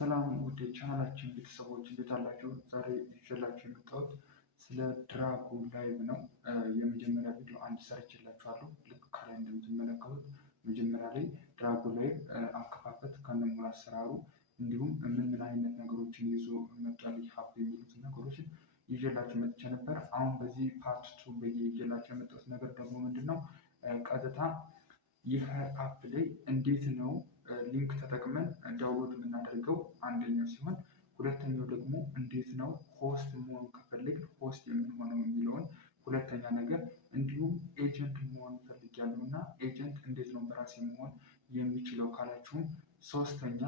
ሰላም ውድ የቻናላችን ቤተሰቦች እንዴት አላችሁ? ዛሬ ይዤላችሁ የመጣሁት ስለ ድራጎ ላይቭ ነው። የመጀመሪያ ቪዲዮ አንድ ሰርቼላችኋለሁ። ልክ ከላይ እንደምትመለከቱት መጀመሪያ ላይ ድራጎ ላይቭ አከፋፈት ከነሙሉ አሰራሩ እንዲሁም ምን አይነት ነገሮችን ይዞ መጥቷል ሀብ የሚሉትን ነገሮችን ይዤላችሁ መጥቼ ነበር። አሁን በዚህ ፓርት ቱ ይዤላችሁ የመጣሁት ነገር ደግሞ ምንድን ነው? ቀጥታ ይህ አፕ ላይ እንዴት ነው ሊንክ ተጠቅመን ዳውንሎድ የምናደርገው አንደኛው ሲሆን፣ ሁለተኛው ደግሞ እንዴት ነው ሆስት መሆን ከፈለግን ሆስት የምንሆነው የሚለውን ሁለተኛ ነገር፣ እንዲሁም ኤጀንት መሆን ፈልጊያለሁ እና ኤጀንት እንዴት ነው በራሴ መሆን የሚችለው ካላችሁም ሶስተኛ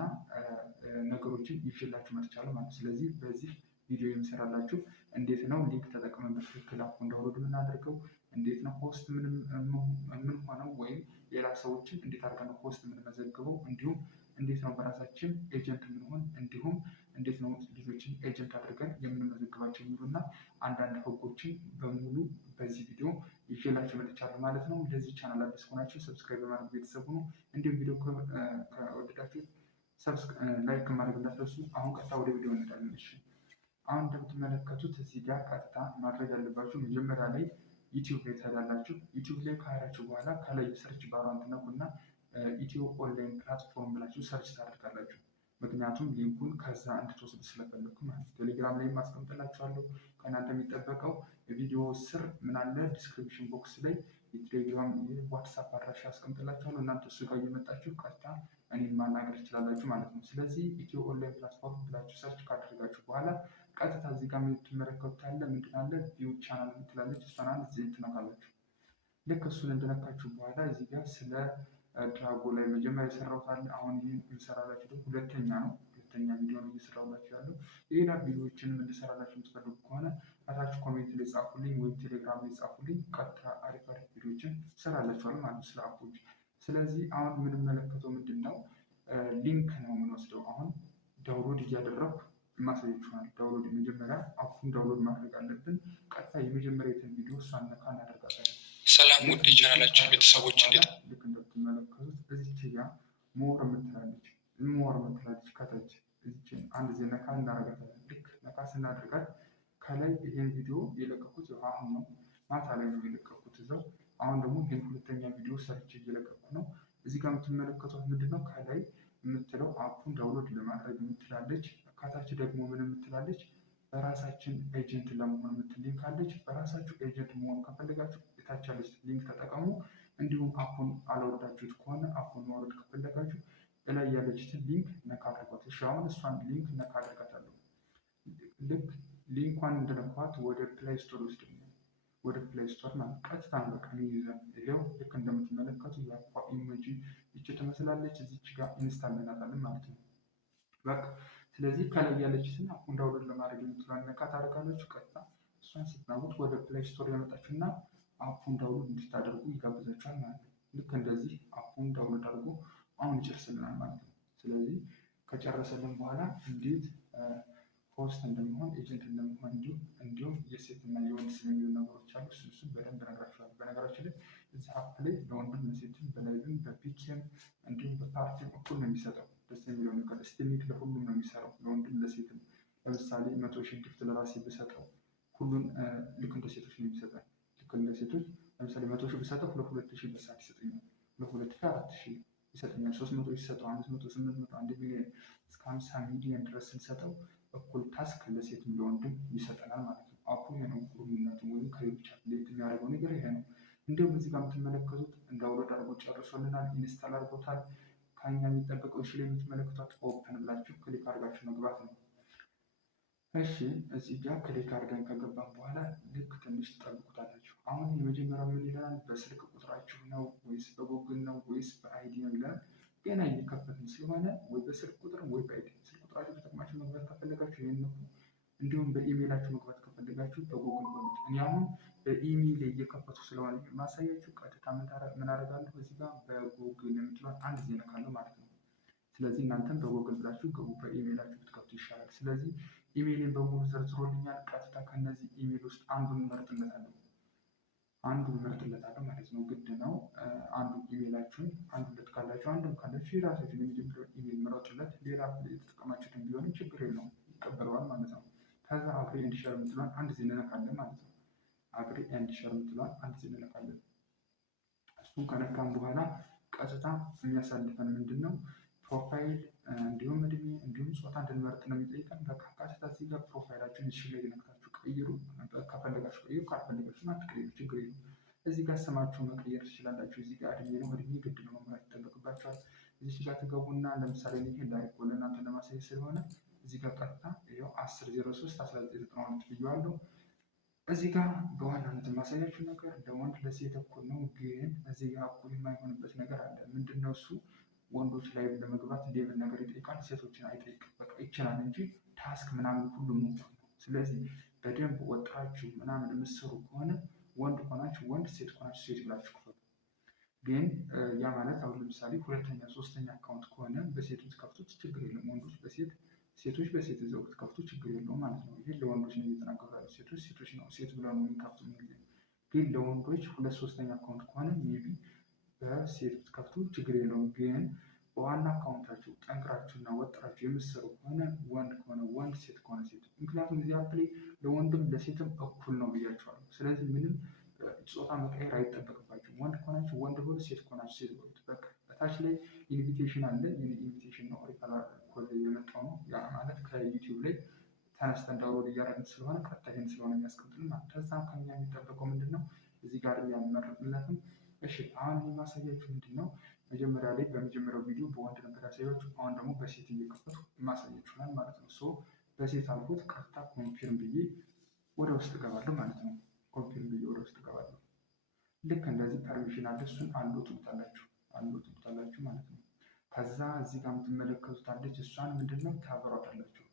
ነገሮችን ይዤላችሁ መጥቻለሁ ማለት። ስለዚህ በዚህ ቪዲዮ የምሰራላችሁ እንዴት ነው ሊንክ ተጠቅመን በትክክል አፑን ዳውንሎድ የምናደርገው፣ እንዴት ነው ሆስት ምን ሆነው ወይም ሌላ ሰዎችን እንዴት አድርገን ነው ሆስት የምንመዘግበው፣ እንዲሁም እንዴት ነው በራሳችን ኤጀንት የምንሆን፣ እንዲሁም እንዴት ነው ልጆችን ኤጀንት አድርገን የምንመዘግባቸው የሚሉና አንዳንድ ህጎችን በሙሉ በዚህ ቪዲዮ ይዤላችሁ መጥቻለሁ ማለት ነው። ለዚህ ቻናል አዲስ ከሆናችሁ ሰብስክራይብ በማድረግ ቤተሰብ ሁኑ። እንዲሁም ቪዲዮ ከወደዳችሁ ላይክ ማድረግ እንዳትረሱ። አሁን ቀጥታ ወደ ቪዲዮ እንሄዳለን። እሺ፣ አሁን እንደምትመለከቱት እዚህ ጋር ቀጥታ ማድረግ ያለባችሁ መጀመሪያ ላይ ዩቲዩብ ላይ ትሄዳላችሁ። ዩቲዩብ ላይ ካሄዳችሁ በኋላ ከላይ ሰርች ባሯን ትነኩና ኢትዮ ኦንላይን ፕላትፎርም ብላችሁ ሰርች ታደርጋላችሁ። ምክንያቱም ሊንኩን ከዛ እንድትወስዱ ስለፈለግኩ ማለት ነው። ቴሌግራም ላይ አስቀምጥላችኋለሁ። ከእናንተ የሚጠበቀው ቪዲዮ ስር ምን አለ ዲስክሪፕሽን ቦክስ ላይ የቴሌግራም የዋትሳፕ አድራሻ አስቀምጥላችኋለሁ። እናንተ እሱ ጋር እየመጣችሁ ቀጥታ እኔን ማናገር ትችላላችሁ ማለት ነው። ስለዚህ ኢትዮ ኦንላይን ፕላትፎርም ብላችሁ ሰርች ካደረጋችሁ በኋላ ቀጥታ እዚህ ጋር የምትመለከቱት አለ ምንድን አለ ቪው ቻናል የምትላለች እሷን አንድ ጊዜ ትነካላችሁ። ልክ እሱን እንደነካችሁ በኋላ እዚህ ጋር ስለ ድራጎ ላይ መጀመሪያ የሰራሁት አለ። አሁን ይህን እንሰራላችሁ ደግሞ ሁለተኛ ነው። ሁለተኛ ቪዲዮ ነው እየሰራሁላችሁ ያለው። ሌላ ቪዲዮዎችንም እንድሰራላችሁ የምትፈልጉ ከሆነ ከታች ኮሜንት ላይ ጻፉልኝ ወይም ቴሌግራም ላይ ጻፉልኝ። ቀጥታ አሪፍ ቪዲዮዎችን እሰራላችኋል ማለት ስለ አፖች። ስለዚህ አሁን የምንመለከተው ምንድን ነው ሊንክ ነው የምንወስደው። አሁን ዳውንሎድ እያደረኩ ማሳያችኋል። ዳውንሎድ መጀመሪያ አፑን ዳውንሎድ ማድረግ አለብን። ቀጥታ የመጀመሪያውን ቪዲዮ እሷን ነካ እናደርጋለን። ሰላም ውድ የቻናላችን ቤተሰቦች እንዴት ልክ እንደምትመለከቱት እዚች ጋ ሞር የምትላለች ከታች እዚችን አንድ ጊዜ ነካ እናደርጋታለን። ልክ ነካ ስናደርጋት ከላይ ይሄን ቪዲዮ የለቀኩት አሁን ነው፣ ማታ ላይ ነው የለቀኩት እዛው። አሁን ደግሞ ይህን ሁለተኛ ቪዲዮ ሰርች እየለቀኩ ነው። እዚህ ጋር የምትመለከቱት ምንድነው ከላይ የምትለው አፑን ዳውንሎድ ለማድረግ የምትላለች። ከታች ደግሞ ምን የምትላለች በራሳችን ኤጀንት ለመሆን የምትል ሊንክ አለች። በራሳችሁ ኤጀንት መሆን ከፈለጋችሁ የታች ያለች ሊንክ ተጠቀሙ። እንዲሁም አፑን አላወርዳችሁት ከሆነ አፑን ማውረድ ከፈለጋችሁ እላይ ያለችትን ሊንክ ነካ አድርጓት። እሺ፣ አሁን እሷን ሊንክ ነካ አድርጋታለሁ። ልክ ሊንኳን እንደነኳት ወደ ፕሌይ ስቶር ወስደኛል። ወደ ፕሌይ ስቶር ማለት ቀጥታ በቃ ይይዛል። ይሄው ልክ እንደምትመለከቱ የአፓ ኢሞጂ ይቺ ትመስላለች። እዚች ጋር ኢንስታል እናታለን ማለት ነው። በቃ ስለዚህ ከላይ ያለችትን አፑን ዳውንሎድ ለማድረግ የምትለዋን ነካ ታደርጋላችሁ። ቀጥታ እሷን ስትናቡት ወደ ፕሌይ ስቶር ያመጣችሁና አፑን ዳውንሎድ እንድታደርጉ ይጋብዛችኋል ማለት ነው። ልክ እንደዚህ አፑን ዳውንሎድ አድርጎ አሁን ይጨርስልናል ማለት ነው። ስለዚህ ከጨረሰልን በኋላ እንዴት ሆስት እንደሚሆን ኤጀንት እንደሚሆን እንዲሁም የሴት እና የወንድ ስለሚሉ ነገሮች አሉ። እሱን በደንብ እነግራችኋለሁ። በነገራችን ላይ እዚህ አፕ ላይ ለወንድም ለሴትም በላይቭም በፒኬም እንዲሁም በፓርቲም እኩል ነው የሚሰጠው። ደስ የሚለው ነገር ስቲሚት ለሁሉም ነው የሚሰራው፣ ለወንድም ለሴትም። ለምሳሌ 100,000 ጊፍት ለራሴ ብሰጠው ሁሉን ልክ እንደ ሴቶች ነው የሚሰጠው። ልክ እንደ ሴቶች ለምሳሌ 100,000 ብሰጠው 2,000 በሰዓት ይሰጠኛል። 2,000 4,000 ይሰጠኛል። 300 ሲሰጠው 500፣ 800፣ 1 ሚሊዮን እስከ 50 ሚሊዮን ድረስ ስንሰጠው እኩል ታስክ ለሴትም ለወንድም ይሰጠናል ማለት ነው። አፑ ይሄ ነው ሁሉነቱ፣ ወይም ከሌሎች አፕዴት የሚያደርገው ነገር ይሄ ነው። እንዲሁም እዚህ ጋር የምትመለከቱት እንዳውሎድ አድርጎ ጨርሶልናል፣ ኢንስታል አድርጎታል። ከኛ የሚጠበቀው እሺ ላይ የምትመለከቷት ኦፕን ብላችሁ ክሊክ አድርጋችሁ መግባት ነው። እሺ፣ እዚህ ጋር ክሊክ አድርገን ከገባን በኋላ ልክ ትንሽ ትጠብቁታላችሁ። አሁን የመጀመሪያው ምን ይላል? በስልክ ቁጥራችሁ ነው ወይስ በጉግል ነው ወይስ በአይዲ ነው ይላል። ገና እየከፈትን ስለሆነ ወይ በስልክ ቁጥር ወይ በአይዲ። ስልክ ቁጥራችሁ ተጠቅማችሁ መግባት ከፈለጋችሁ ይሄን ነው። እንዲሁም በኢሜይላችሁ መግባት ከፈለጋችሁ በጉግል በሉት። እኔ አሁን በኢሜይል እየከፈቱ ስለሆነ ማሳያችሁ ቀጥታ ምን አደርጋለሁ እዚህ ጋር በጉግል የምትሏት አንድ ጊዜ ነካለሁ ማለት ነው። ስለዚህ እናንተም በጉግል ብላችሁ ገቡ፣ በኢሜይላችሁ ብትከፍቱ ይሻላል። ስለዚህ ኢሜይልን በሙሉ ዘርዝሮልኛል። ቀጥታ ከነዚህ ኢሜይል ውስጥ አንዱን መርጥለታለሁ። አንዱን እመርጥለታለሁ ማለት ነው። ግድ ነው። አንዱ ኢሜይላችሁን አንድ ሁለት ካላችሁ አንድም ካላችሁ የራሳችሁን የመጀመሪያው ኢሜይል ምረጡለት። ሌላ የተጠቀማችሁትን ቢሆንም ችግር የለውም ይቀበለዋል ማለት ነው። ከዛ አግሪ ኤንድ ሼር የምትለዋን አንድ ጊዜ እንነካለን ማለት ነው። አግሪ ኤንድ ሼር የምትለዋን አንድ ጊዜ እንነካለን። እሱን ከነካም በኋላ ቀጥታ የሚያሳልፈን ምንድን ነው? ፕሮፋይል እንዲሁም እድሜ እንዲሁም ጾታ እንድንመርጥ ነው የሚጠይቀን። በቃ ቀጥታ እዚህ ጋር ፕሮፋይላችሁን እሺ ላይ ነክታችሁ ቀይሩ። ከፈለጋችሁ ቀይሩ፣ ካልፈለጋችሁ አትቀይሩ፣ ችግር የለም። እዚህ ጋር ስማችሁ መቀየር ትችላላችሁ። እዚህ ጋር እድሜ ነው፣ እድሜ ግድ ነው መምራት ይጠበቅባችኋል። እዚህ ጋር ትገቡና ለምሳሌ ይሄ ላይክ ለእናንተ ለማሳየት ስለሆነ እዚህ ጋር ቀጥታ ይኸው 10/03/1992 ብዬዋለሁ። እዚህ ጋር በዋናነት የማሳያችሁ ነገር ለወንድ ለሴት እኩል ነው። ግን እዚህ ጋር እኩል የማይሆንበት ነገር አለ። ምንድን ነው እሱ? ወንዶች ላይ ለመግባት ሌብል ነገር ይጠይቃል፣ ሴቶችን አይጠይቅም። በቃ ይችላል እንጂ ታስክ ምናምን ሁሉም ነው። ስለዚህ በደንብ ወጥራችሁ ምናምን የምትሰሩ ከሆነ ወንድ ከሆናችሁ ወንድ፣ ሴት ከሆናችሁ ሴት ብላችሁ ክፈቱ። ግን ያ ማለት አሁን ለምሳሌ ሁለተኛ ሶስተኛ አካውንት ከሆነ በሴት ብትከፍቱት ችግር የለም። ወንዶች በሴት ሴቶች በሴት ይዘው ብትከፍቱ ችግር የለውም ማለት ነው። ይህ ለወንዶች ነው እየተናገሩ ያሉ። ሴቶች ሴቶች ነው ሴት ብለው ነው የሚከፍቱ ጊዜ። ግን ለወንዶች ሁለት ሶስተኛ አካውንት ከሆነ ሜቢ በሴት ብትከፍቱ ችግር የለውም። ግን በዋና አካውንታችሁ ጠንክራችሁና ወጥራችሁ የምትሰሩ ከሆነ ወንድ ከሆነ ወንድ፣ ሴት ከሆነ ሴት። ምክንያቱም እዚህ አፕ ላይ ለወንድም ለሴትም እኩል ነው ብያቸዋለሁ። ስለዚህ ምንም ጾታ መቀየር አይጠበቅባችሁም። ወንድ ከሆናችሁ ወንድ በሉ፣ ሴት ከሆናችሁ ሴት በሉት። በቃ እታች ላይ ኢንቪቴሽን አለ። ኢንቪቴሽን ነው ሪፈራል ኮድ የመጣው ነው። ያ ማለት ከዩቲዩብ ላይ ተነስተን ዳውንሎድ እያደረግን ስለሆነ ቀጥታ ይሄን ስለሆነ የሚያስቀምጥልን ማለት። ከዛም ከኛ የሚጠበቀው ምንድን ነው? እዚህ ጋር ያመረጥለትም። እሺ አሁን የማሳያችሁ ምንድን ነው? መጀመሪያ ላይ በመጀመሪያው ቪዲዮ በወንድ ነበር ያሳያችሁ። አሁን ደግሞ በሴት እየከፈቱ ማሳያችሁናል ማለት ነው። ሶ በሴት አልኩት፣ ቀጥታ ኮንፊርም ብዬ ወደ ውስጥ እገባለሁ ማለት ነው። ኮንፊርም ብዬ ወደ ውስጥ እገባለሁ። ልክ እንደዚህ ፐርሚሽን አለ። እሱን አሎ ትሉታላችሁ ማለት ነው። ከዛ እዚህ ጋር የምትመለከቱት አለች። እሷን ምንድነው ታበሯታላችሁ።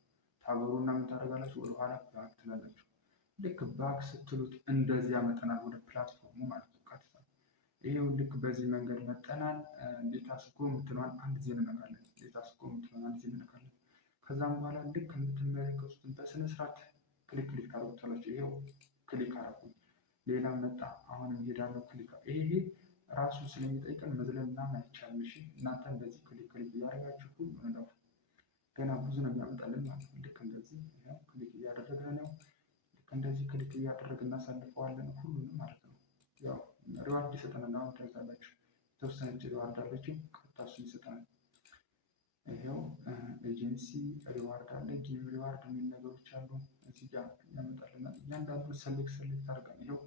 ታበሩና ምን ታደርጋላችሁ? ወደኋላ ባክ ትላላችሁ። ልክ ባክ ስትሉት እንደዚህ ያመጠናል ወደ ፕላትፎርሙ ማለት ነው። ቀጥታ ይሄው ልክ በዚህ መንገድ መጠናል። ሌታስጎ የምትለዋን አንድ ጊዜ እንነካለን። ከዛም በኋላ ልክ የምትመለከቱትን በስነስርዓት ክሊክ ታደርጉታላችሁ። ይሄው ክሊክ አደረጉ። ሌላ መጣ። አሁንም ሄዳለሁ ክሊክ። ይሄ ራሱ ስለሚጠይቀን መዝለል ምናምን አይቻልም። እሺ እናንተ እንደዚህ ክሊክ እያደረጋችሁ ሁሉ ነው ገና ብዙ ነው የሚያመጣልን ማለት ነው። ልክ እንደዚህ ክሊክ እያደረግን ነው። ልክ እንደዚህ ክሊክ እያደረግን እናሳልፈዋለን ሁሉንም ማለት ነው። ያው ሪዋርድ ይሰጠናል። አሁን ታዩታላችሁ የተወሰነች ሪዋርድ አለችው። ቀጥታ እሱን ይሰጠናል። ይሄው ኤጀንሲ ሪዋርድ አለ፣ ጌም ሪዋርድ የሚል ነገሮች አሉ። እዚህ ጋር ያመጣልናል። እያንዳንዱ ሰሌክት አድርገን ይሄው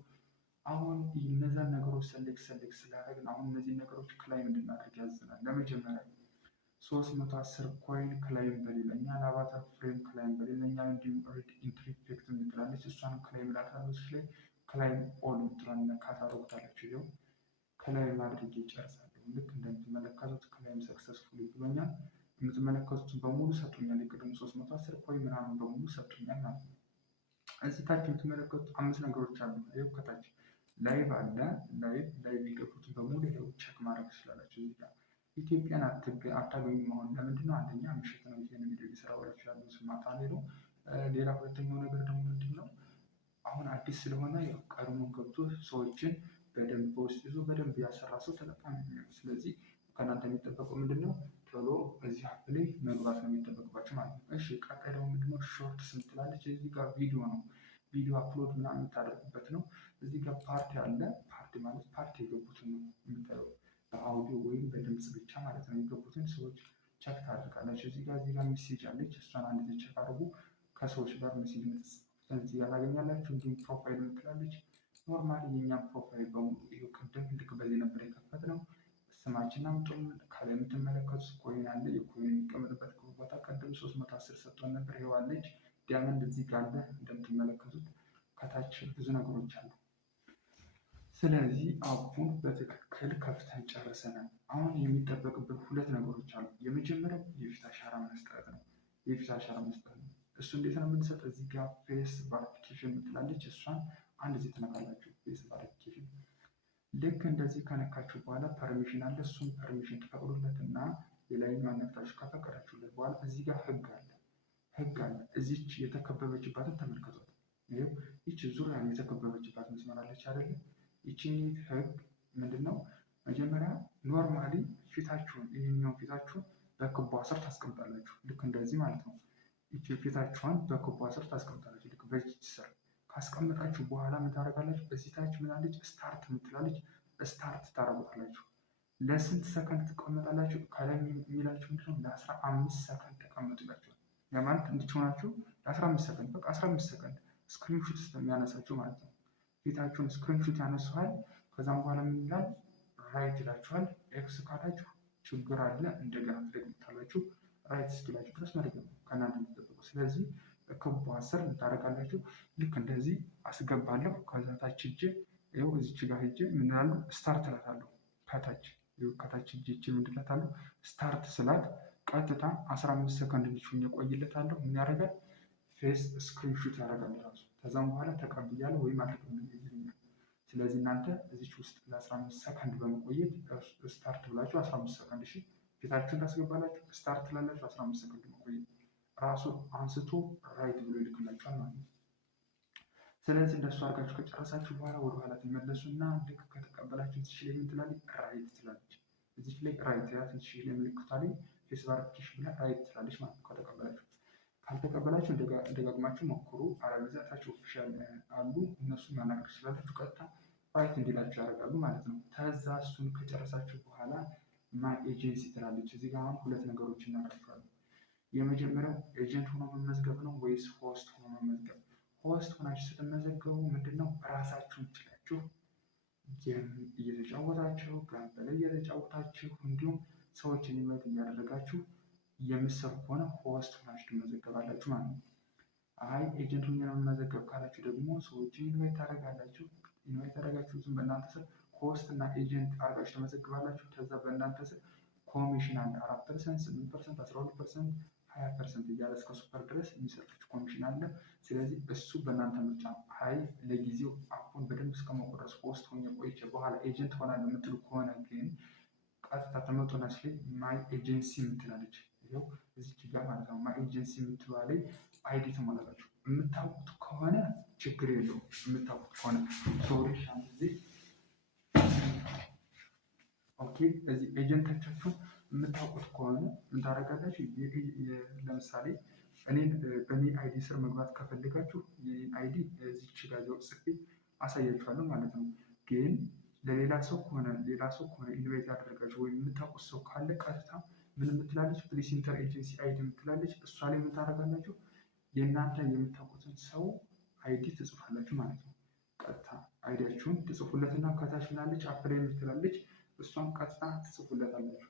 አሁን እነዛን ነገሮች ሰሌክት ስላደረግን አሁን እነዚህ ነገሮች ክላይም እንድናደርግ ያዘናል። ለመጀመሪያ 310 ኮይን ክላይም በሌለኛ፣ ለአቫታር ፍሬም ክላይም በሌለኛ፣ እንዲሁም ሪድ ኢንትሪ ኢፌክት የምትላለች እሷን ክላይም ላታለች ላይ ክላይም ኦል የምትላለ ካታሮግታለች። ይኸው ክላይም አድርጌ ጨርሳለሁ። ልክ እንደምትመለከቱት ክላይም ሰክሰስፉል ብሎኛል። የምትመለከቱት በሙሉ ሰጡኛል። የቅድሙ 310 ኮይን ምናምን በሙሉ ሰጡኛል ማለት ነው። እዚህ ታች የምትመለከቱት 5 ነገሮች አሉ። ይኸው ከታች ላይቭ አለ። ላይቭ የገቡትን በሙሉ ይኸው ቸክ ማድረግ ትችላላችሁ። እዚህ ጋር ኢትዮጵያን አታገኙም። አሁን ለምንድነው? አንደኛ ምሽት ነው ይሄን ቪዲዮ እየሰራሁላችሁ ያሉት ማታ ላይ ነው። ሌላ ሁለተኛው ነገር ደግሞ ምንድነው? አሁን አዲስ ስለሆነ ያው ቀድሞ ገብቶ ሰዎችን በደንብ በውስጥ ይዞ በደንብ ያሰራ ሰው ተጠቃሚ ነው። ስለዚህ ከእናንተ የሚጠበቀው ምንድነው? ቶሎ እዚህ አፕ ላይ መግባት ነው የሚጠበቅባቸው ማለት ነው። እሺ ቀጣይ ደግሞ ምንድነው? ሾርትስ ምትላለች። እዚህ ጋር ቪዲዮ ነው። ቪዲዮ አፕሎድ ምናምን የምታደርጉበት ነው። እዚህ ጋር ፓርቲ አለ። ፓርቲ ማለት ፓርቲ የገቡትን ነው የምታየው፣ በአውዲዮ ወይም በድምፅ ብቻ ማለት ነው። የገቡትን ሰዎች ቸክ ታደርጋላችሁ። እዚህ ጋር ሜሴጅ አለች። እሷን አንድ ጊዜ ቸክ አድርጉ። ከሰዎች ጋር ሜሴጅ እዚህ ጋር ታገኛላችሁ። እንዲሁም ፕሮፋይል ምትላለች። ኖርማሊ የኛም ፕሮፋይል በሙሉ ይኸው ቅድም ልክ በዚህ ነበር የከፈትነው። ስማችን አምጡን። ከላይ የምትመለከቱት ኮይን አለ። የኮይን የሚቀመጥበት ቦታ ቀደም 310 ሰጥቶን ነበር። ይኸው አለች። ዲያመንድ እዚህ ጋር አለ። እንደምትመለከቱት ከታች ብዙ ነገሮች አሉ። ስለዚህ አፑን በትክክል ከፍተን ጨርሰናል። አሁን የሚጠበቅብን 2 ነገሮች አሉ። የመጀመሪያው የፊት አሻራ መስጠት ነው። እሱ እንዴት ነው የምንሰጠው? እዚህ ጋር ፌስ ቫሪፊኬሽን ምትላለች። እሷን አንድ ጊዜ ትነካላችሁ። ፌስ ቫሪፊኬሽን ልክ እንደዚህ ከነካችሁ በኋላ ፐርሚሽን አለ። እሱን ፐርሚሽን ትፈቅዱለት እና የላይኛውን ነክታችሁ ከፈቀዳችሁለት በኋላ እዚህ ጋር ህግ አለ። እዚች የተከበበችባትን ተመልከቷት። ይኸው ይች ዙሪያ የተከበበችባት መስመር አለች አይደለ? ይቺ ህግ ምንድነው? መጀመሪያ ኖርማሊ ፊታችሁን ይህኛው ፊታችሁን በክቧ ስር ታስቀምጣላችሁ። ልክ እንደዚህ ማለት ነው። ይቺ ፊታችሁን በክቧ ስር ታስቀምጣላችሁ። ልክ በዚህ ስር ካስቀመጣችሁ በኋላ ምን ታደርጋላችሁ? በዚህ ታች ምናለች ስታርት የምትላለች ስታርት ታደርጉታላችሁ። ለስንት ሰከንድ ትቀመጣላችሁ? ከላይ የሚላችሁ ምንድነው? ለ15 ሰከንድ ተቀመጡላችሁ። ለማለት እንድትሆናችሁ ለ15 ሰከንድ በቃ 15 ሰከንድ ስክሪንሹት ስለሚያነሳችሁ ማለት ነው። ፊታችሁን ስክሪንሹት ያነሱሃል። ከዛም በኋላ ምን ይላል? ራይት ይላችኋል። ኤክስ ካላችሁ ችግር አለ፣ እንደገና ትደግሙታላችሁ። ራይት እስኪላችሁ ድረስ መደገም ከእናንተ የሚጠበቁ። ስለዚህ ክቧ ስር ታደርጋላችሁ። ልክ እንደዚህ አስገባለሁ። ከዛ ታች ሂጄ ይኸው እዚች ጋር ሂጄ ምን እላለሁ? ስታርት እላታለሁ። ከታች ሂጄ ምንድን እላታለሁ? ስታርት ስላት ቀጥታ 15 ሰከንድ እንዲሆን ቆይለታለሁ። ምን ያደርጋል? ፌስ ስክሪንሹት ያደርጋል ራሱ። ከዛም በኋላ ተቀብያለሁ ወይም አልተቀበልኩም ይለኛል። ስለዚህ እናንተ እዚች ውስጥ ለ15 ሰከንድ በመቆየት ስታርት ብላችሁ 15 ሰከንድ እሺ፣ ፊታችሁን ታስገባላችሁ። ስታርት ላላችሁ 15 ሰከንድ መቆየት ራሱ አንስቶ ራይት ብሎ ይልክላችኋል ማለት ነው። ስለዚህ እንደሱ አድርጋችሁ ከጨረሳችሁ በኋላ ወደ ኋላ ትመለሱና ልክ ከተቀበላችሁ እዚች ላይ ምን ትላለች? ራይት ትላለች። እዚች ላይ ራይት ያት እዚች ላይ ምልክቷ ላይ ፌስ ቫሪፊኬሽን ብላ ራይት ትላለች ማለት ነው። ከተቀበላችሁ ካልተቀበላችሁ እንደጋግማችሁ ሞክሩ። አለበለዚያ ታች ኦፊሻል አሉ እነሱን ማናገር ትችላላችሁ። ቀጥታ ራይት እንዲላችሁ ያደርጋሉ ማለት ነው። ከዛ እሱን ከጨረሳችሁ በኋላ ማይ ኤጀንሲ ትላለች። እዚህ ጋር አሁን ሁለት ነገሮች እናደርጋለን። የመጀመሪያው ኤጀንት ሆኖ መመዝገብ ነው ወይስ ሆስት ሆኖ መመዝገብ? ሆስት ሆናችሁ ስትመዘገቡ ምንድነው ራሳችሁን ችላችሁ ጌም እየተጫወታችሁ ጋምፕላይ እየተጫወታችሁ እንዲሁም ሰዎችን ኢንቫይት እያደረጋችሁ የምትሰሩ ከሆነ ሆስት ሆናችሁ ትመዘገባላችሁ ማለት ነው። አይ ኤጀንት ሆኜ ነው የምመዘገብ ካላችሁ ደግሞ ሰዎችን ኢንቫይት ታደርጋላችሁ። ኢንቫይት ያደረጋችሁ ዝም በእናንተ ስር ሆስት እና ኤጀንት አድርጋችሁ ተመዘግባላችሁ። ከዛ በእናንተ ስር ኮሚሽን አለ 4%፣ 8%፣ 12%፣ 20% እያለ እስከ ሱፐር ድረስ የሚሰጣችሁ ኮሚሽን አለ። ስለዚህ እሱ በእናንተ ምርጫ። አይ ለጊዜው አሁን በደንብ እስከማውቅ ድረስ ሆስት ሆኜ ቆይቼ በኋላ ኤጀንት ሆናለሁ የምትሉ ከሆነ ግን ቀጥታ ተመጡና ላይ ማይ ኤጀንሲ የምትላለች ይኸው እዚች ጋር ማለት ነው። ማይ ኤጀንሲ የምትለዋ ላይ አይዲ ትሞላላችሁ። የምታውቁት ከሆነ ችግር የለውም። የምታውቁት ከሆነ ሶሪ ጊዜ ኦኬ። እዚህ ኤጀንቶቻችሁን የምታውቁት ከሆነ ምን ታደርጋላችሁ? ለምሳሌ እኔን በእኔ አይዲ ስር መግባት ከፈለጋችሁ የኔን አይዲ እዚች ጋር ጽፌ አሳያችኋለሁ ማለት ነው። ግን ለሌላ ሰው ከሆነ ኢንቫይት ያደረጋችሁ ወይም የምታውቁት ሰው ካለ ቀጥታ ምን የምትላለች? ፕሊስ ኢንተር ኤጀንሲ አይዲ የምትላለች። እሷ ላይ ምን ታደርጋላችሁ? የእናንተ የምታውቁትን ሰው አይዲ ትጽፋላችሁ ማለት ነው። ቀጥታ አይዲያችሁን ትጽፉለትና ከታች ምናለች? አፕላይ የምትላለች እሷን ቀጥታ ትጽፉለታላችሁ።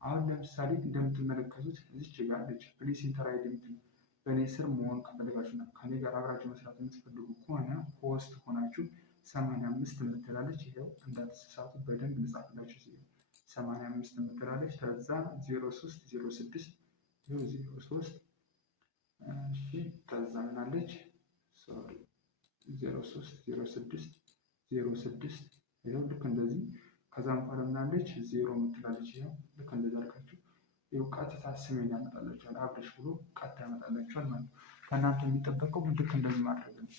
አሁን ለምሳሌ እንደምትመለከቱት እዚች ጋር አለች ፕሊስ ኢንተር አይዲ የምትል። በእኔ ስር መሆን ከፈለጋችሁና ከኔ ጋር አብራችሁ መስራት የምትፈልጉ ከሆነ ሆስት ሆናችሁ 85 የምትላለች። ይኸው እንዳትሳሳቱ በደንብ ልጻፍላችሁ። 85 የምትላለች። ከዛ 0306 03 እሺ፣ ከዛ ምናለች? ሶሪ 0306 06 ይኸው ልክ እንደዚህ። ከዛም በኋላ ምናለች? 0 የምትላለች። ይኸው ልክ እንደዚህ አድርጋችሁ ይኸው ቀጥታ ስሜን ያመጣላችኋል። አብረሽ ብሎ ቀጥታ ያመጣላችኋል ማለት ነው። ከእናንተ የሚጠበቀው ልክ እንደዚህ ማድረግ ነው።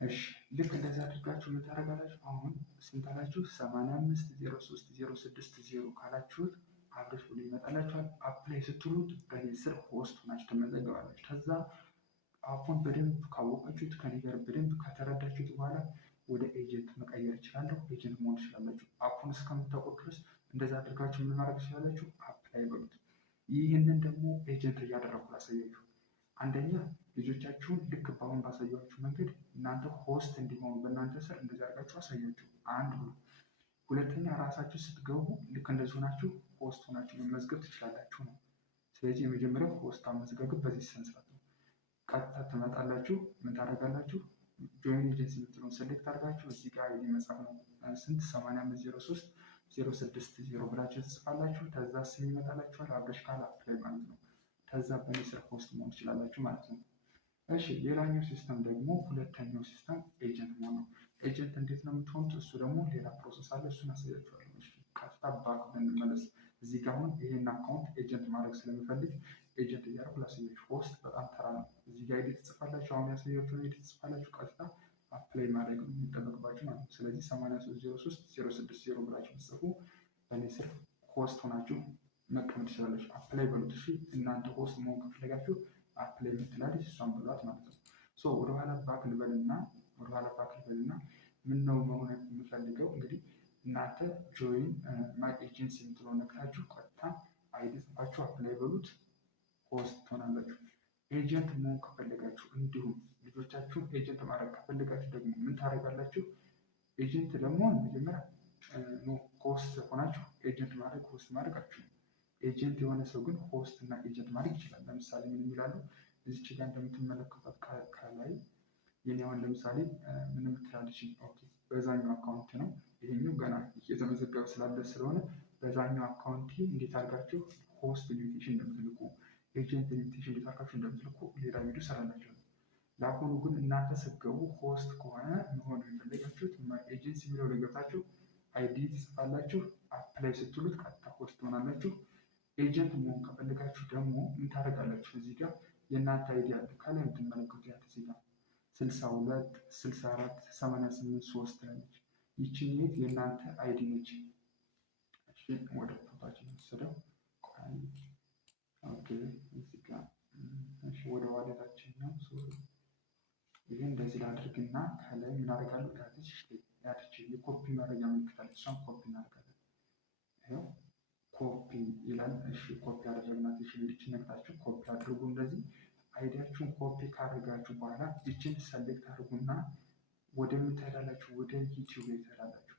እሺ ልክ እንደዚህ አድርጋችሁ ምን ታደርጋላችሁ? አሁን ስንት አላችሁ? 85 03 06 0 ካላችሁት አብረሽ ብሎ ይመጣላችኋል። አፕላይ ስትሉት በእኔ ስር ሆስት ሆናችሁ ትመዘገባላችሁ። ከዛ አፑን በደንብ ካወቃችሁት ከኔ ጋር በደንብ ከተረዳችሁት በኋላ ወደ ኤጀንት መቀየር ይችላለሁ። ኤጀንት መሆን ትችላላችሁ። አፑን እስከምታውቁ ድረስ እንደዛ አድርጋችሁ ምን ማድረግ ትችላላችሁ? አፕላይ በሉት። ይህንን ደግሞ ኤጀንት እያደረኩ ላሳያችሁ። አንደኛ ልጆቻችሁን ልክ በአሁን ባሳያችሁ መንገድ እናንተ ሆስት እንዲሆኑ በእናንተ ስር እንደዚህ አድርጋችሁ አሳያችሁ። አንድ ብሎ ሁለተኛ ራሳችሁ ስትገቡ ልክ እንደዚህ ሆናችሁ ሆስት ሆናችሁ መመዝገብ ትችላላችሁ ነው። ስለዚህ የመጀመሪያው ሆስት አመዝጋገብ በዚህ ሰንሰለት ነው። ቀጥታ ትመጣላችሁ። ምን ታደርጋላችሁ? ጆይን ኤጀንሲ የምትለውን ሴሌክት አድርጋችሁ እዚህ ጋር አይዲ መጻፍ ነው። ስንት 8503 060 ብላችሁ ትጽፋላችሁ። ከዛ ስም ይመጣላችኋል። አብረሽ ካል አፕላይ ማለት ነው። ከዛ በእኔ ስር ሆስት መሆን ትችላላችሁ ማለት ነው። እሺ ሌላኛው ሲስተም ደግሞ ሁለተኛው ሲስተም ኤጀንት መሆን ነው። ኤጀንት እንዴት ነው የምትሆኑት? እሱ ደግሞ ሌላ ፕሮሰስ አለ። እሱን አሳያችኋለሁ። እሺ ቀጥታ ባክ ብንመለስ እዚህ ጋር አሁን ይሄን አካውንት ኤጀንት ማድረግ ስለምፈልግ ኤጀንት እያደረኩ ላሳያችሁ። ሆስት በጣም ተራ ነው። እዚህ ጋር አይዲ ትጽፋላችሁ። አሁን ያሳያችሁን አይዲ ትጽፋላችሁ። ቀጥታ አፕላይ ማድረግ ነው የሚጠበቅባችሁ ማለት ነው። ስለዚህ 8303 ብላችሁ ብትጽፉ በእኔ ስር ሆስት ሆናችሁ መቀመጥ ትችላላችሁ። አፕላይ በሉት። እሺ እናንተ ሆስት መሆን ከፈለጋችሁ አፕላይ የምትላለች እሷን በሏት ማለት ነው። ወደኋላ ባክ ልበልና ምን ነው መሆን የምፈልገው እንግዲህ እናንተ ጆይን ማይ ኤጀንሲ የምትለውን ነክታችሁ ቀጥታ አይዲ ጽፋችሁ አፕላይ በሉት፣ ሆስት ትሆናላችሁ። ኤጀንት መሆን ከፈለጋችሁ እንዲሁም ልጆቻችሁን ኤጀንት ማድረግ ከፈለጋችሁ ደግሞ ምን ታደርጋላችሁ? ኤጀንት ለመሆን መጀመሪያ ሆስት ሆናችሁ ኤጀንት ማድረግ ሆስት ማድረግ አትችሉም። ኤጀንት የሆነ ሰው ግን ሆስት እና ኤጀንት ማድረግ ይችላል። ለምሳሌ ምን የሚላሉ እዚች ጋር እንደምትመለከቷት ከላይ የኔ አሁን ለምሳሌ ምን የምትላለች? ኦኬ በዛኛው አካውንት ነው ይሄኛው ገና እየተመዘገበ ስላለ ስለሆነ በዛኛው አካውንት እንዴት አድርጋችሁ ሆስት ኢንቪቴሽን እንደምትልኩ ኤጀንት ኢንቪቴሽን እንዴት አድርጋችሁ እንደምትልኩ ሌላ ቪዲዮ ሰራላችሁ። ለአሁኑ ግን እናንተ ስትገቡ ሆስት ከሆነ መሆን የፈለጋችሁት ኤጀንሲ የሚለው ላይ ገብታችሁ አይዲ ትጽፋላችሁ። አፕላይ ስትሉት ቀጥታ ሆስት ትሆናላችሁ። ኤጀንት መሆን ከፈለጋችሁ ደግሞ ምን ታደርጋላችሁ? እዚህ ጋር የእናንተ አይዲ አለ ከላይ የምትመለከቱ ያለ እዚህ ጋር 62 64 88 3 ነች። ይቺን የእናንተ አይዲ ነች። እሺ ወደ ፎቶችን ወሰደው። ኦኬ እዚህ ጋር እሺ ወደ ዋሌታችን ነው። ይሄ እንደዚህ ላድርግና ከላይ ምን አደርጋለሁ? ያድች የኮፒ መረጃ ምልክታል እሷን ኮፒ እናደርጋለን። ይሄው ኮፒ ይላል። እሺ ኮፒ አደረግናት። እሺ ልጅ ነግታችሁ ኮፒ አድርጉ። እንደዚህ አይዲያችሁን ኮፒ ካደረጋችሁ በኋላ ይችን ሰሌክት አድርጉና ወደ ምን ትሄዳላችሁ? ወደ ዩቲዩብ ላይ ትሄዳላችሁ።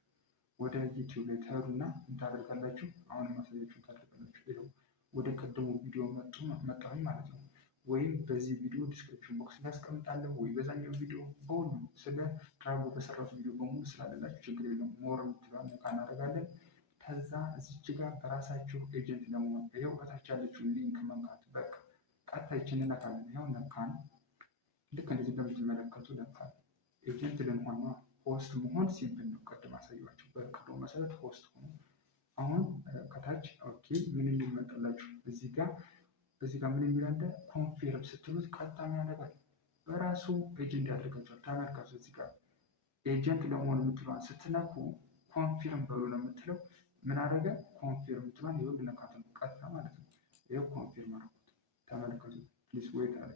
ወደ ዩቲዩብ ላይ ትሄዱና ምን ታደርጋላችሁ? አሁን ማሳያችሁ ታደርጋላችሁ። ይሄው ወደ ቀደሙ ቪዲዮ መጣሁኝ ማለት ነው። ወይም በዚህ ቪዲዮ ዲስክሪፕሽን ቦክስ ላይ አስቀምጣለሁ፣ ወይ በዛኛው ቪዲዮ በሁሉም ስለ ድራጎ በሰራሁት ቪዲዮ በሙሉ ስላለላችሁ ችግር የለም። ሞር የምትለዋን ነካ እናደርጋለን። ከዛ እዚች ጋር በራሳችሁ ኤጀንት ለመሆን ይኸው እታች ያለችው ሊንክ መንካት በቃ ቀጥታ ይችን ነካለን። ይኸው ነካን። ልክ እንደዚህ እንደምትመለከቱ ነካን። ኤጀንት ልንሆን ነው። ሆስት መሆን ሲምፕል ነው። ቅድም አሳያችሁ። በቅዱ መሰረት ሆስት ሆኑ። አሁን ከታች ኦኬ ምን የሚመጣላችሁ እዚህ ጋር ምን የሚላለ ኮንፊርም ስትሉት ቀጥታ ያደርጋል። በራሱ ኤጀንት ያደርጋችኋል። ተመልከቱ። እዚህ ጋር ኤጀንት ለመሆን የምትለዋን ስትነኩ ኮንፊርም በሉ ነው የምትለው። ምን አደረገ? ኮንፊርም የምትለዋን ይኸው ልነካት ነው ቀጥታ ማለት ነው። ይኸው ኮንፊርም አደረኩት። ተመልከቱ። ፕሊስ ዌይት አለ።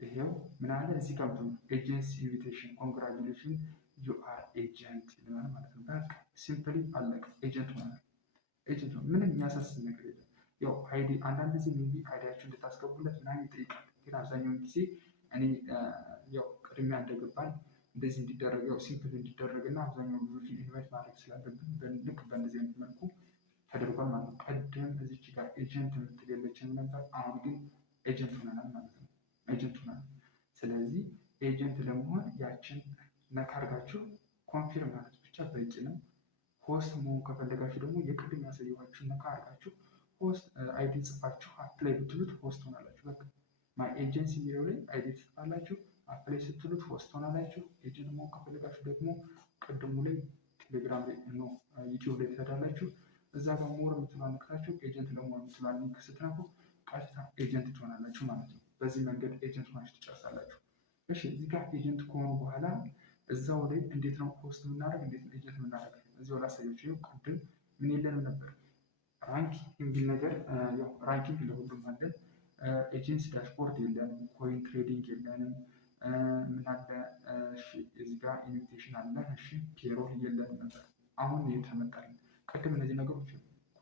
ይሄው ምን አለ እዚህ ጋር ኤጀንሲ ኢንቪቴሽን ኮንግራቹሌሽን ዩ አር ኤጀንት ይላል ማለት ነው። በቃ ሲምፕሊ አለቀ። ኤጀንት ማለት ኤጀንት ነው። ምንም የሚያሳስብ ነገር የለም። ያው አይዲ አንዳንድ ጊዜ ሜቢ አይዲያችሁ እንድታስገቡለት ምናምን ይጠይቃል። ግን አብዛኛውን ጊዜ እኔ ያው ቅድሚያ እንደገባን እንደዚህ እንዲደረግ ያው ሲምፕል እንዲደረግ እና አብዛኛው ልጆችን ኢንቫይት ማድረግ ስላለብን ልክ በእንደዚህ አይነት መልኩ ተደርጓል ማለት ነው። ቀደም እዚች ጋር ኤጀንት የምትል የለችም ነበር። አሁን ግን ኤጀንት ሆነናል ማለት ነው። ኤጀንት ሆነናል። ስለዚህ ኤጀንት ለመሆን ያችን ነካ አድርጋችሁ ኮንፊርም ማለት ብቻ በቂ ነው። ሆስት መሆን ከፈለጋችሁ ደግሞ የቅድም ያሳየኋችሁን ነካ አድርጋችሁ ሆስት አይዲ ጽፋችሁ አፕላይ ብትሉት ሆስት ሆናላችሁ። በቃ ማይ ኤጀንሲ የሚለው ላይ አይዲ ጽፋላችሁ አፕላይ ስትሉት ሆስት ሆናላችሁ። ኤጀንት መሆን ከፈለጋችሁ ደግሞ ቅድሙ ላይ ቴሌግራም ላይ ነው ዩቲዩብ ላይ ትሄዳላችሁ። እዛ ጋር ሞር የምትሏን ነክታችሁ ኤጀንት ለመሆን የምትሏን ሊንክ ስትነኩ ቀጥታ ኤጀንት ትሆናላችሁ ማለት ነው። በዚህ መንገድ ኤጀንት ሆናችሁ ትጨርሳላችሁ። እሺ እዚህ ጋር ኤጀንት ከሆኑ በኋላ እዛው ላይ እንዴት ነው ሆስት የምናደርግ እንዴት ነው ኤጀንት የምናደርግ እዚያው ላሳያችሁ። ቅድም ምን የለንም ነበር ራንኪንግ የሚል ነገር ያው ራንኪንግ ለሁሉም አለን። ኤጀንሲ ዳሽቦርድ የለንም፣ ኮይን ትሬዲንግ የለንም። ምን አለ እሺ እዚህ ጋር ኢንቪቴሽን አለ። እሺ ፔሮል የለንም ነበር። አሁን የተመጣልን ቅድም እነዚህ ነገሮች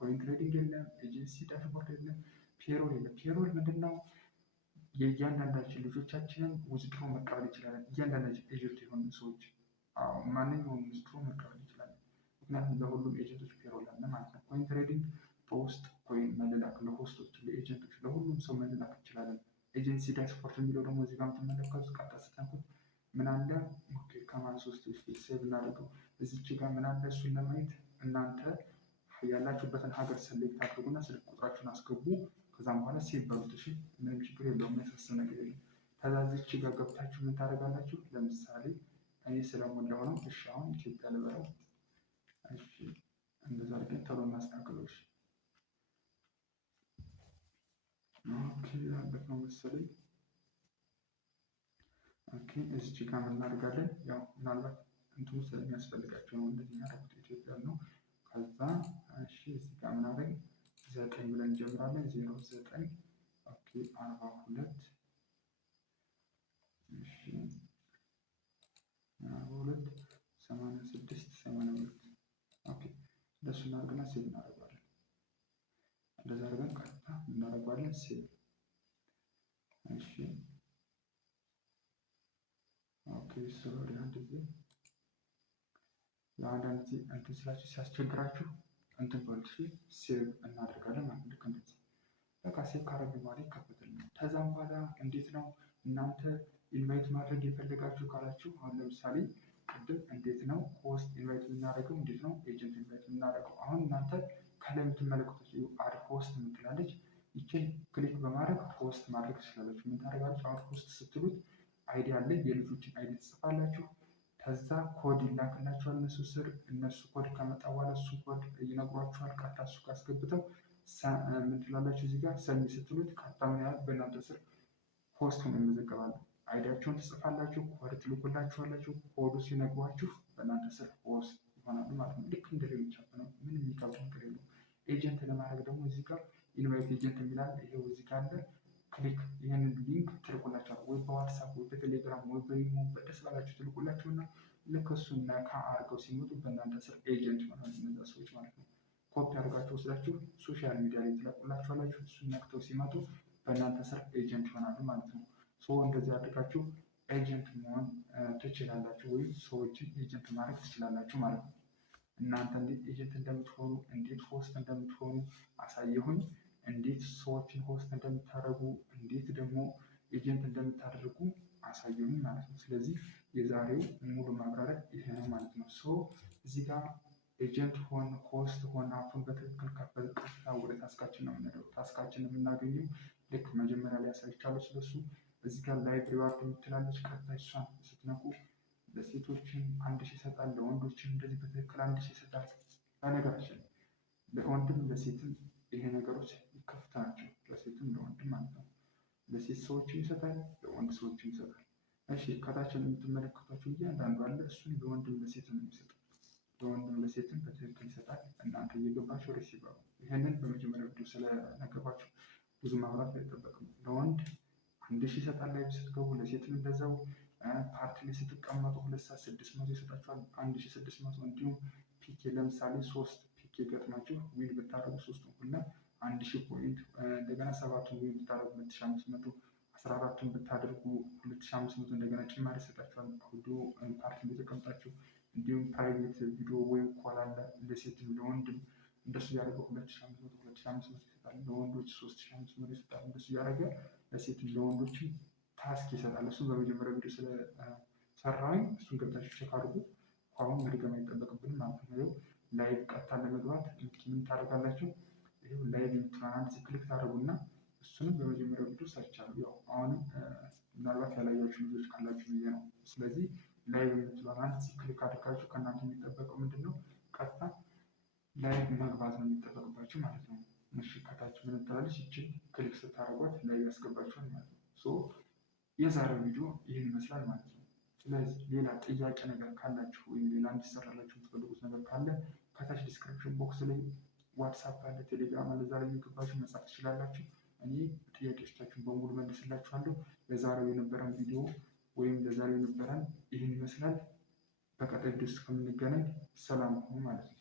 ኮይን ትሬዲንግ የለም፣ ኤጀንሲ ዳሽቦርድ የለም፣ ፔሮል የለም። ፔሮል ምንድነው? የእያንዳንዳችን ልጆቻችንን ውዝድሮ መቀበል ይችላለን። እያንዳንዳችን ኤጀንት የሆኑ ሰዎች ማንኛውም ውዝድሮ መቀበል ይችላለን። ምክንያቱም ለሁሉም ኤጀንቶች ፔሮል አለ ማለት ነው። ኮይን ትሬዲንግ በውስጥ ኮይን መላክ ለሆስቶች፣ ለኤጀንቶች፣ ለሁሉም ሰው መላክ እንችላለን። ኤጀንሲ ዳሽቦርድ የሚለው ደግሞ እዚህ ጋር የምትመለከቱት ቀጥታ ስትነኩት ምን አለ? ኦኬ ከማን ሶስት ሴቭ እናደርገው እዚች ጋር ምን አለ? እሱን ለማየት እናንተ ያላችሁበትን ሀገር ሰሌክት አድርጉና ስልክ ቁጥራችሁን አስገቡ። ከዛም በኋላ ሴቭ በሉት። እሺ ምንም ችግር የለውም፣ የሚያሳስብ ነገር የለም። ከዛ እዚች ጋር ገብታችሁ ምን ታደርጋላችሁ? ለምሳሌ እኔ ስለሞላው ነው። እሺ አሁን ኢትዮጵያ ልበለው። እሺ እንደዛ አድርገን ቶሎ እናስተካክለው። እሺ ኦኬ አለፈው መሰለኝ። ኦኬ እዚች ጋር እናደርጋለን። ያው ምናልባት እንትኑ ስለሚያስፈልጋቸው ነው እንደዚህ ያደረጉት ኢትዮጵያ ነው። ከዛ እሺ እዚህ ጋር ምናደርግ 9 ብለን እንጀምራለን። 09 ኦኬ 42 እሺ 42 86 82 ኦኬ እንደሱ እናደርግና ሴቭ እናደርጋለን። እንደዛ አድርገን ቀጥታ እናደርጋለን ሴቭ። እሺ ኦኬ ሶሪ አንድ ጊዜ ለአንዳንድ ጊዜ እንትን ስላችሁ ሲያስቸግራችሁ እንትን በልሽ ሴቭ እናደርጋለን ማለት ልክ እንደዚህ በቃ ሴቭ ካረግን በኋላ ይከፈትልናል። ከዛም በኋላ እንዴት ነው እናንተ ኢንቫይት ማድረግ የፈለጋችሁ ካላችሁ አሁን ለምሳሌ ቅድም እንዴት ነው ሆስት ኢንቫይት የምናደርገው እንዴት ነው ኤጀንት ኢንቫይት የምናደርገው አሁን እናንተ ከላይ የምትመለከቱት አድ ሆስት የምትላለች ይችን ክሊክ በማድረግ ሆስት ማድረግ ትችላላችሁ። ምን ታደርጋላችሁ? አሁን ሆስት ስትሉት አይዲ አለ የልጆችን አይዲ ትጽፋላችሁ። ከዛ ኮድ ይላክላችኋል እነሱ ስር እነሱ ኮድ ከመጣ በኋላ እሱ ኮድ ይነግሯችኋል። ቀጥታ እሱ ካስገብተው ምን ትላላችሁ? እዚህ ጋር ሰሚ ስትሉት ቀጥታ ምን ያህል በእናንተ ስር ሆስት ሆኖ ይመዘገባሉ። አይዲያቸውን ትጽፋላችሁ፣ ኮድ ትልኩላችኋላችሁ። ኮዱ ሲነግሯችሁ በእናንተ ስር ሆስት ይሆናሉ ማለት ነው። ልክ እንደ ሌሎች አፕ ነው። ምንም የሚከብድ ነገር የለውም። ኤጀንት ለማድረግ ደግሞ እዚህ ጋር ኢንቫይት ኤጀንት የሚላል ይሄው እዚህ ጋር አለ። ክሊክ ይህንን ሊንክ ትልኩላችኋል ወይ በዋትሳፕ ወይ በቴሌግራም ወይ በኢሞ በደስ ባላችሁ ትልኩላችሁና ልክ እሱን ነካ አድርገው ሲመጡ በእናንተ ስር ኤጀንት ይሆናሉ እነዛ ሰዎች ማለት ነው። ኮፒ አድርጋችሁ ወስዳችሁ ሶሻል ሚዲያ ላይ ትለቁላችኋላችሁ። እሱን ነክተው ሲመጡ በእናንተ ስር ኤጀንት ይሆናሉ ማለት ነው። እንደዚህ አድርጋችሁ ኤጀንት መሆን ትችላላችሁ፣ ወይም ሰዎችን ኤጀንት ማድረግ ትችላላችሁ ማለት ነው። እናንተ እንዴት ኤጀንት እንደምትሆኑ እንዴት ሆስት እንደምትሆኑ አሳየሁኝ። እንዴት ሰዎችን ሆስት እንደምታደርጉ እንዴት ደግሞ ኤጀንት እንደምታደርጉ አሳየሁኝ ማለት ነው። ስለዚህ የዛሬው ሙሉ ማብራሪያ ይሄ ነው ማለት ነው። እዚህ ጋር ኤጀንት ሆን ሆስት ሆን አፑን በትክክል ቀጥታ ወደ ታስካችን ነው የምንሄደው። ታስካችን የምናገኘው ልክ መጀመሪያ ላይ ያሳይቻለሁ ስለሱ። እዚህ ጋር ላይቭ ሪዋርድ የምትላለች ቀጥታ እሷን ስትነቁ ለሴቶችም 1000 ይሰጣል፣ ለወንዶችም እንደዚህ በትክክል 1000 ይሰጣል። በነገራችን ለወንድም ለሴትም ይሄ ነገሮች ክፍት ናቸው። ለሴትም ለወንድም ማለት ነው። ለሴት ሰዎችም ይሰጣል፣ ለወንድ ሰዎችም ይሰጣል። እሺ ከታችን የምትመለከቷቸው እያንዳንዱ አለ። እሱን ለወንድም ለሴትም ነው የሚሰጠው። ለወንድም ለሴትም በትክክል ይሰጣል። እናንተ እየገባችሁ ሪሲቭ አሉ። ይህንን በመጀመሪያ ቪዲዮ ስለነገርኳችሁ ብዙ ማብራት አይጠበቅም። ለወንድ 1000 ይሰጣል ላይ ስትገቡ፣ ለሴትም እንደዛው ፓርቲ ላይ ስትቀመጡ 2 ሰዓት 600 ይሰጣችኋል። 1600 እንዲሁም ፒኬ ለምሳሌ 3 ፒኬ ገጥማችሁ ዊን ብታደርጉ 3 ሁላ 1000 ፖይንት፣ እንደገና 7ቱን ዊን ብታደርጉ 2500፣ 14ቱን ብታደርጉ 2500 እንደገና ጭማሪ ይሰጣችኋል። ቪዲዮ ፓርቲ ላይ ተቀምጣችሁ እንዲሁም ፕራይቬት ቪዲዮ ወይም ኮል አለ ለሴትም ለወንድም እንደሱ ያደረገ 2500 ይሰጣል። ለወንዶች 3500 ይሰጣል። እንደሱ ያደረገ ለሴትም ለወንዶችም ታስክ ይሰጣል። እሱን በመጀመሪያ ቪዲዮ ስለሰራኝ እሱን ገብታችሁ ቼክ አድርጉት። አሁን መድገም አይጠበቅብንም ማለት ነው። ላይቭ ቀጥታ ለመግባት ምን ታደርጋላችሁ? ይሄው ላይቭ የምትለዋን አንድ ክሊክ ታደርጉና እሱንም በመጀመሪያው ቪዲዮ ሰርቻለሁ። ያው አሁንም ምናልባት ያላያችሁ ልጆች ካላችሁ ብዬ ነው። ስለዚህ ላይቭ የምትለዋን አንድ ክሊክ አድርጋችሁ ከእናንተ የሚጠበቀው ምንድን ነው? ቀጥታ ላይቭ መግባት ነው የሚጠበቅባችሁ ማለት ነው። እሺ ከታች ምን ትላለች? ይችን ክሊክ ስታደርጓት ላይቭ ያስገባችኋል ማለት ነው። የዛሬው ቪዲዮ ይህን ይመስላል ማለት ነው። ስለዚህ ሌላ ጥያቄ ነገር ካላችሁ ወይም ሌላ እንዲሰራላችሁ የምትፈልጉት ነገር ካለ ከታች ዲስክሪፕሽን ቦክስ ላይ ዋትሳፕ አለ፣ ቴሌግራም አለ። ዛሬ የሚገባችሁ መጻፍ ትችላላችሁ። እኔ ጥያቄዎቻችሁን በሙሉ መልስላችኋለሁ። ለዛሬው የነበረን ቪዲዮ ወይም ለዛሬው የነበረን ይህን ይመስላል። በቀጣይ ቪዲዮ ውስጥ ከምንገናኝ ሰላም ሁኑ ማለት ነው።